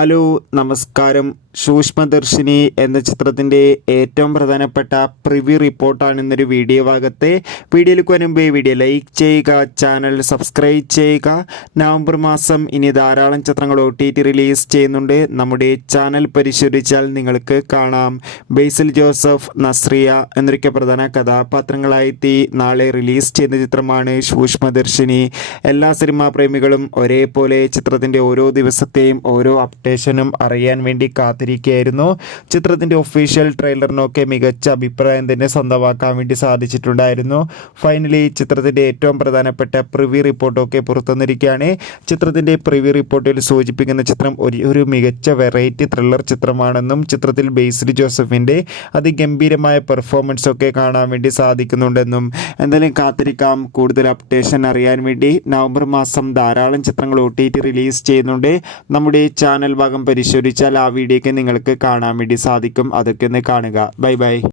Hello നമസ്കാരം. സൂക്ഷ്മദർശിനി എന്ന ചിത്രത്തിൻ്റെ ഏറ്റവും പ്രധാനപ്പെട്ട പ്രിവ്യൂ റിപ്പോർട്ടാണ് ഇന്നൊരു വീഡിയോ ഭാഗത്തെ. വീഡിയോയിലേക്ക് വരുമ്പോൾ വീഡിയോ ലൈക്ക് ചെയ്യുക, ചാനൽ സബ്സ്ക്രൈബ് ചെയ്യുക. നവംബർ മാസം ഇനി ധാരാളം ചിത്രങ്ങൾ OTT റിലീസ് ചെയ്യുന്നുണ്ട്. നമ്മുടെ ചാനൽ പരിശോധിച്ചാൽ നിങ്ങൾക്ക് കാണാം. ബേസിൽ ജോസഫ്, നസ്രിയ എന്നൊക്കെ പ്രധാന കഥാപാത്രങ്ങളായി നാളെ റിലീസ് ചെയ്യുന്ന ചിത്രമാണ് സൂക്ഷ്മദർശിനി. എല്ലാ സിനിമാ പ്രേമികളും ഒരേപോലെ ചിത്രത്തിൻ്റെ ഓരോ ദിവസത്തെയും ഓരോ അപ്ഡേഷനും അറിയാൻ വേണ്ടി കാത്തിരിക്കുകയായിരുന്നു. ചിത്രത്തിൻ്റെ ഒഫീഷ്യൽ ട്രെയിലറിനൊക്കെ മികച്ച അഭിപ്രായം തന്നെ സ്വന്തമാക്കാൻ വേണ്ടി സാധിച്ചിട്ടുണ്ടായിരുന്നു. ഫൈനലി ചിത്രത്തിൻ്റെ ഏറ്റവും പ്രധാനപ്പെട്ട പ്രിവ്യൂ റിപ്പോർട്ടൊക്കെ പുറത്തുവന്നിരിക്കുകയാണ്. ചിത്രത്തിൻ്റെ പ്രിവ്യൂ റിപ്പോർട്ടിൽ സൂചിപ്പിക്കുന്ന ചിത്രം ഒരു മികച്ച വെറൈറ്റി ത്രില്ലർ ചിത്രമാണെന്നും ചിത്രത്തിൽ ബേസിൽ ജോസഫിൻ്റെ അതിഗംഭീരമായ പെർഫോമൻസ് ഒക്കെ കാണാൻ വേണ്ടി സാധിക്കുന്നുണ്ടെന്നും. എന്തായാലും കാത്തിരിക്കാം കൂടുതൽ അപ്ഡേഷൻ അറിയാൻ വേണ്ടി. നവംബർ മാസം ധാരാളം ചിത്രങ്ങൾ OTT റിലീസ് ചെയ്യുന്നുണ്ട്. നമ്മുടെ ചാനൽ ഭാഗം പരിശോധിച്ചാൽ ആ വീഡിയോയ്ക്ക് നിങ്ങൾക്ക് കാണാൻ വേണ്ടി സാധിക്കും. അതൊക്കെ ഒന്ന് കാണുക. Bye bye.